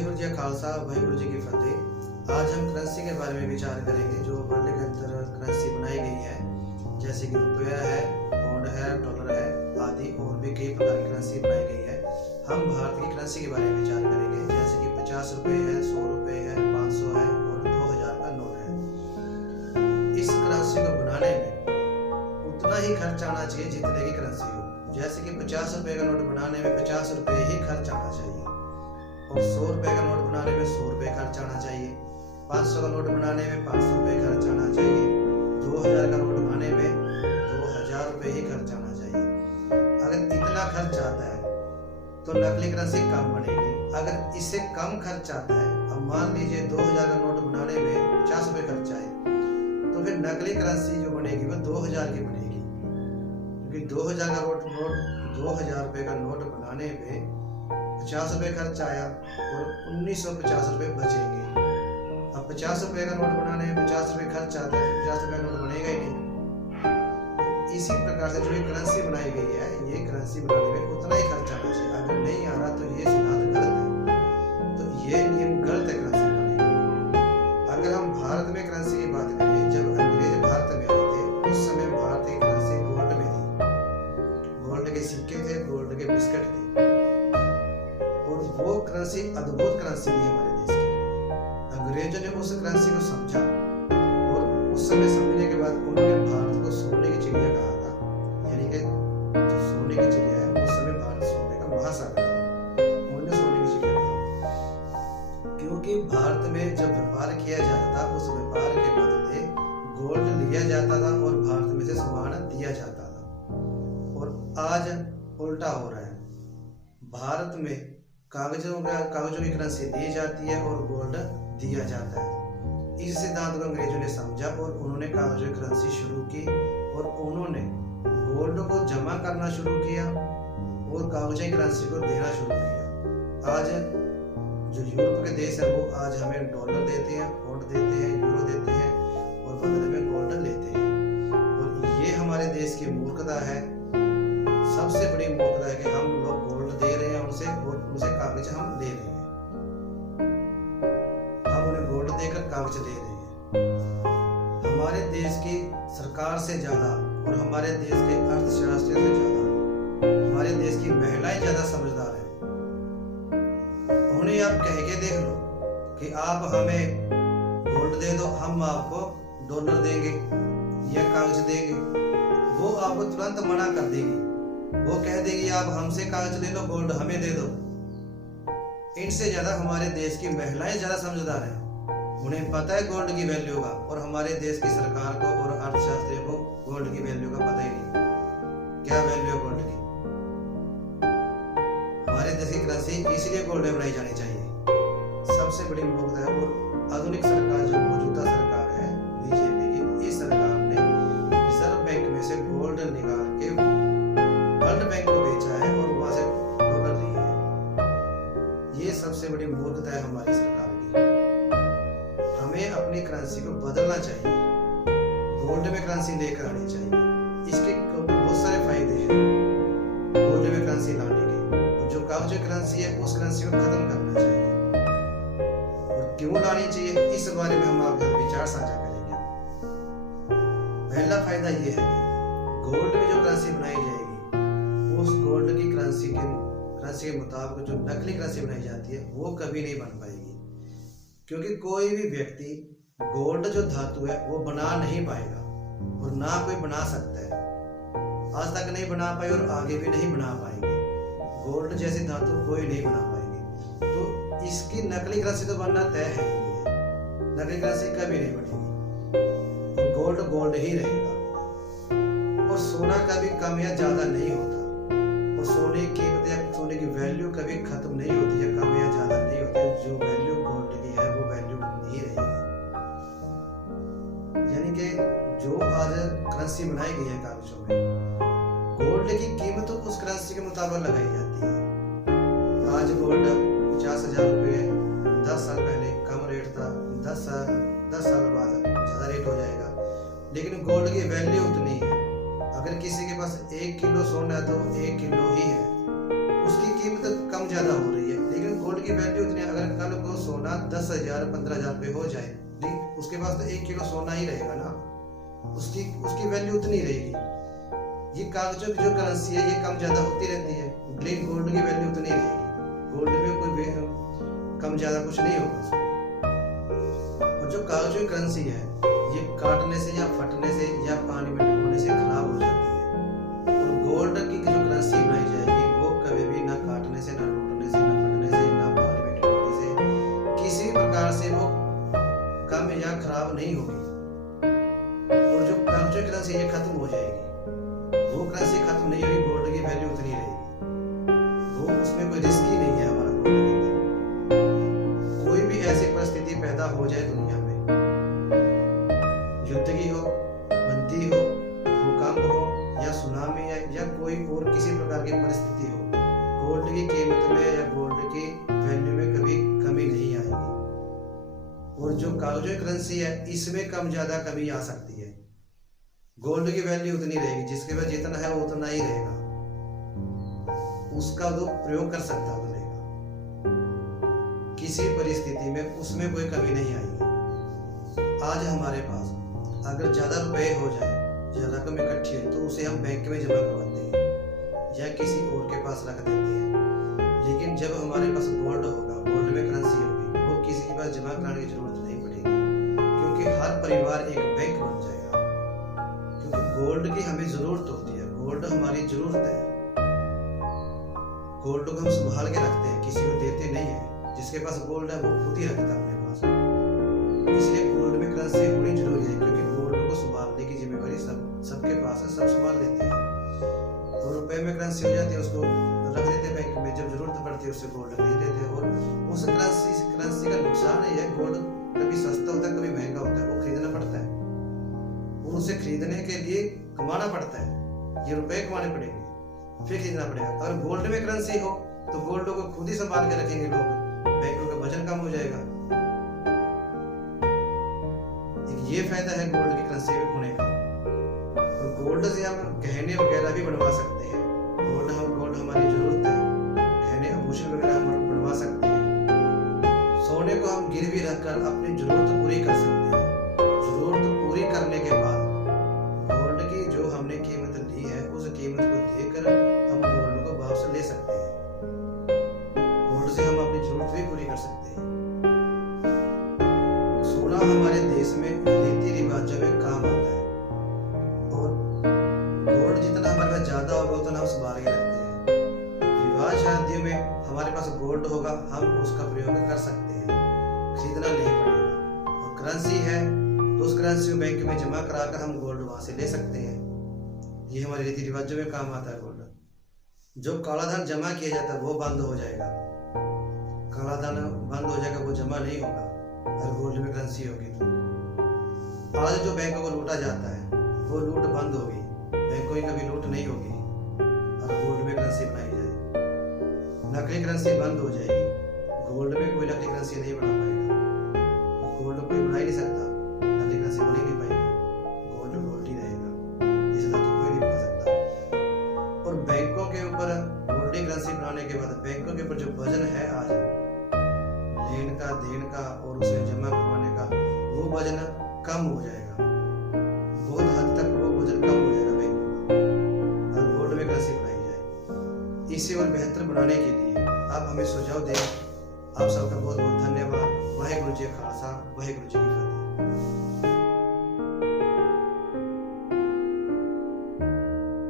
वाहिगुरु जी का खालसा, वाहिगुरु जी की फतेह। आज हम करेंसी के बारे में विचार करेंगे जो वर्ल्ड के अंदर करेंसी बनाई गई है, जैसे कि रुपया है, पौंड है, डॉलर है आदि और भी कई प्रकार की करेंसी बनाई गई है। हम भारत की करेंसी के बारे में विचार करेंगे, जैसे कि 50 रुपये है, 100 रुपये है, 500 है और 2000 का नोट है। इस करेंसी को बनाने में उतना ही खर्च आना चाहिए जितने की करेंसी हो। जैसे कि 50 रुपये का नोट बनाने में 50 रुपये ही खर्च आना चाहिए और 100 रुपये का नोट बनाने में 100 रुपये खर्च आना चाहिए। 500 का नोट बनाने में 500 रुपये खर्च आना चाहिए। 2000 का नोट बनाने में 2000 रुपये ही खर्च आना चाहिए। अगर इतना खर्च आता है तो नकली करेंसी कम बनेगी। अगर इससे कम खर्च आता है, अब मान लीजिए 2000 का नोट बनाने में 50 रुपये खर्च आए, तो फिर नकली करेंसी जो बनेगी वो 2000 की बनेगी, क्योंकि 2000 का नोट 2000 रुपये का नोट बनाने में 50 रुपये खर्च आया और 1950 रुपये बचेंगे। अब 50 रुपये का नोट बनाने में 50 रुपये खर्च आता है, 50 रुपये का नोट बनेगा ही नहीं। तो इसी प्रकार से जो ये करेंसी बनाई गई है, ये करेंसी बनाने में उतना ही खर्च आना चाहिए। अगर नहीं आ रहा तो ये सिद्धांत गलत है, तो ये नियम गलत है करेंसी बनाने का। अगर हम भारत में करेंसी की बात करें, जब अंग्रेज भारत में आए थे उस समय भारत की करेंसी गोल्ड में थी। गोल्ड के सिक्के थे, गोल्ड के बिस्किट थे और वो करेंसी अद्भुत करेंसी थी हमारे देश की। अंग्रेजों ने उस करेंसी को समझा और उस समय समझने के बाद उन्होंने भारत को सोने की चिड़िया कहा था। यानी कि जो सोने की चिड़िया है, उस समय भारत सोने का महासागर था, उन्होंने सोने की चिड़िया कहा, क्योंकि भारत में जब व्यापार किया जाता था उस व्यापार के बदले गोल्ड लिया जाता था और भारत में से सामान दिया जाता था। और आज उल्टा हो रहा है, भारत में कागजों की करेंसी दी जाती है और गोल्ड दिया जाता है। इस सिद्धांत को अंग्रेजों ने समझा और उन्होंने कागजों की करेंसी शुरू की और उन्होंने गोल्ड को जमा करना शुरू किया और कागजों की करेंसी को देना शुरू किया। आज जो यूरोप के देश है वो आज हमें डॉलर देते हैं, पौंड देते हैं, यूरो देते हैं और बदले में गोल्ड लेते हैं। और ये हमारे देश की मूर्खता है, सबसे बड़ी मूर्खता है कि हम लोग गोल्ड दे रहे हैं उनसे और उनसे कागज हम ले रहे हैं। हम उन्हें गोल्ड देकर कागज ले रहे हैं। हमारे देश की सरकार से ज्यादा और हमारे देश के अर्थशास्त्री से ज्यादा हमारे देश की महिलाएं ज्यादा समझदार हैं। उन्हें आप कह के देख लो कि आप हमें गोल्ड दे दो, हम आपको डॉलर देंगे या कागज देंगे, वो आपको तुरंत मना कर देगी। वो कह देगी आप हमसे कागज ले लो, गोल्ड हमें दे दो। इनसे ज्यादा हमारे देश की महिलाएं ज्यादा समझदार हैं। उन्हें पता है गोल्ड की वैल्यू का, और हमारे देश की सरकार को और अर्थशास्त्रियों को गोल्ड की वैल्यू का पता ही नहीं। क्या वैल्यू है गोल्ड की? हमारे देश की करेंसी इसलिए गोल्ड में बनाई जानी चाहिए। सबसे बड़ी मूर्खता है। और आधुनिक सरकार जो मौजूदा सरकार है बीजेपी की, इस सरकार ने रिजर्व बैंक में से गोल्ड निकाल के वर्ल्ड बैंक को बेचा है और वहां से डॉलर लिए है। ये सबसे बड़ी मूर्खता है हमारी सरकार की। हमें अपनी करेंसी को बदलना चाहिए, गोल्ड में करेंसी लेकर आनी चाहिए। इसके बहुत सारे फायदे हैं गोल्ड में करेंसी लाने के। और जो कागज करेंसी है उस करेंसी को खत्म करना चाहिए। और क्यों लानी चाहिए, इस बारे में हम आपके विचार साझा करेंगे। पहला फायदा ये है कि गोल्ड में जो करेंसी बनाई जाएगी उस गोल्ड की करेंसी के मुताबिक जो नकली करेंसी बनाई जाती है वो कभी नहीं बन पाएगी, क्योंकि कोई भी व्यक्ति गोल्ड जो धातु है वो बना नहीं पाएगा और ना कोई बना सकता है। आज तक नहीं बना पाए और आगे भी नहीं बना पाएंगे। गोल्ड जैसी धातु कोई नहीं बना पाएंगे, तो इसकी नकली करेंसी तो बनना तय है ही नहीं है। नकली करेंसी कभी नहीं बनेगी, गोल्ड गोल्ड ही रहेगा। और सोना कभी कम या ज्यादा नहीं होता, और सोने की कीमत या सोने की वैल्यू कभी खत्म नहीं होती है, कम या ज्यादा नहीं होती। जो वैल्यू गोल्ड की है वो वैल्यू नहीं रहेगी। यानी कि जो आज करेंसी बनाई गई है कागजों में, गोल्ड की कीमत तो उस करेंसी के मुताबिक लगाई जाती है। आज गोल्ड 50,000 रुपये 10 साल पहले कम रेट था, 10 साल बाद ज्यादा रेट हो जाएगा, लेकिन गोल्ड की वैल्यू उतनी है। अगर किसी के पास 1 किलो सोना है तो 1 किलो ही है, उसकी कीमत कम ज्यादा हो रही है, लेकिन गोल्ड की की वैल्यू इतनी, अगर कल को सोना 10,000 15,000 रुपये हो जाए, उसके पास तो 1 किलो सोना ही रहेगा ना, उसकी वैल्यू उतनी रहेगी। ये कागजों की जो करेंसी है ये कम ज़्यादा होती रहती है, लेकिन गोल्ड की वैल्यू उतनी रहेगी। गोल्ड में कोई कम ज़्यादा कुछ नहीं होगा। और जो कागजों की करेंसी है ये काटने से या फटने से या पानी में डूबने से खराब हो जाती है। और गोल्ड की जो करेंसी बनाई जाएगी वो कभी भी ना काटने से, ना टूटने से, ना फटने से, ना पानी में डूबने से, किसी प्रकार से वो कम या खराब नहीं होगी। और जो कागजों की करेंसी ये खत्म हो जाएगी, वो करेंसी खत्म नहीं होगी, गोल्ड की वैल्यू उतनी रहेगी। वो उसमें कोई रिस्क ही नहीं है हमारा गोल्ड के अंदर। कोई भी ऐसी परिस्थिति पैदा हो जाए दुनिया में, युद्ध की हो, मंदी हो, भूकंप हो या सुनामी है या कोई और किसी प्रकार की परिस्थिति हो, गोल्ड की कीमत में या गोल्ड की वैल्यू में कभी कमी नहीं आएगी। और जो कागजों की करेंसी है इसमें कम ज्यादा कमी आ सकती है, गोल्ड की वैल्यू उतनी रहेगी, जिसके पास जितना है वो उतना ही रहेगा, उसका जो प्रयोग कर सकता है उतने का, किसी परिस्थिति में उसमें कोई कमी नहीं आएगी। आज हमारे पास अगर ज्यादा रुपए हो जाए, ज्यादा रकम इकट्ठी हो, तो उसे हम बैंक में जमा करवाते हैं या किसी और के पास रख देते हैं। लेकिन जब हमारे पास गोल्ड होगा, गोल्ड में करेंसी होगी, वो किसी के पास जमा कराने की जरूरत नहीं पड़ेगी, क्योंकि हर परिवार एक बैंक बन जाएगा। क्योंकि गोल्ड की हमें जरूरत होती है, गोल्ड हमारी जरूरत है। गोल्ड को हम संभाल के रखते हैं, किसी को देते नहीं है। जिसके पास गोल्ड है वो खुद ही रखता है अपने पास। इसलिए गोल्ड में करेंसी होनी जरूरी है, क्योंकि गोल्ड को संभालने की जिम्मेदारी सबके पास है, सब संभाल लेते हैं। तो रुपए में करेंसी हो जाती है, उसको रख देते हैं बैंक में, जब जरूरत पड़ती है उससे गोल्ड खरीद लेते हैं। और उस करेंसी का नुकसान है, गोल्ड कभी सस्ता होता है, कभी महंगा होता है, वो खरीदना पड़ता है। और उसे खरीदने के लिए कमाना पड़ता है, ये रुपए कमाने पड़ेंगे, फिर खरीदना पड़ेगा। अगर गोल्ड में करेंसी हो तो गोल्ड को खुद ही संभाल के रखेंगे लोग, बैंकों का वजन कम हो जाएगा। ये फायदा है गोल्ड की करेंसी में होने का। और गोल्ड से हम गहने वगैरह भी बनवा सकते हैं। गोल्ड हमारी जरूरत है, गहने आभूषण वगैरह हम बनवा सकते हैं। सोने को हम गिरवी रखकर अपनी जरूरत पूरी कर सकते हैं। जरूरत पूरी करने के बाद गोल्ड की जो हमने कीमत ली है उस कीमत को देकर हम गोल्ड को वापस ले सकते हैं। गोल्ड से हम अपनी जरूरत भी पूरी कर सकते हैं। सोना हमारे देश में रीति रिवाजों में काम आता है, और गोल्ड जितना हमारे पास ज्यादा होगा उतना हम संभाल के रखते हैं। विवाह शादियों में हमारे पास गोल्ड होगा, हम उसका प्रयोग कर सकते हैं, खरीदना नहीं पड़ेगा। और करेंसी है तो उस करेंसी को बैंक में जमा कराकर हम गोल्ड वहां से ले सकते हैं। ये हमारे रीति रिवाजों में काम आता है गोल्ड। जो काला धन जमा किया जाता है वो बंद हो जाएगा, काला धन बंद हो जाएगा, वो जमा नहीं होगा अगर गोल्ड में करेंसी होगी तो। आज जो बैंकों को लूटा जाता है वो लूट बंद होगी, बैंकों की कभी लूट नहीं होगी और गोल्ड में करेंसी बनाई जाए। नकली करेंसी बंद हो जाएगी, गोल्ड में कोई नकली करेंसी नहीं बना पाएगा। गोल्ड कोई बना ही नहीं सकता, नकली करेंसी बन ही नहीं पाएगी, गोल्ड गोल्ड ही रहेगा, इसका तो कोई नहीं बना सकता। और बैंकों के ऊपर गोल्ड की करेंसी बनाने के बाद बैंकों के ऊपर जो वजन है आज लेन का, देन का और उसे जमा करवाने का, वो वजन कम हो जाएगा, बहुत हद तक वो वजन कम हो जाएगा बैंक का, और गोल्ड में करेंसी बनाई जाए। इसे और बेहतर बनाने के लिए आप हमें सुझाव दें। आप सबका बहुत बहुत धन्यवाद। वाहेगुरु जी का खालसा, वाहेगुरु जी की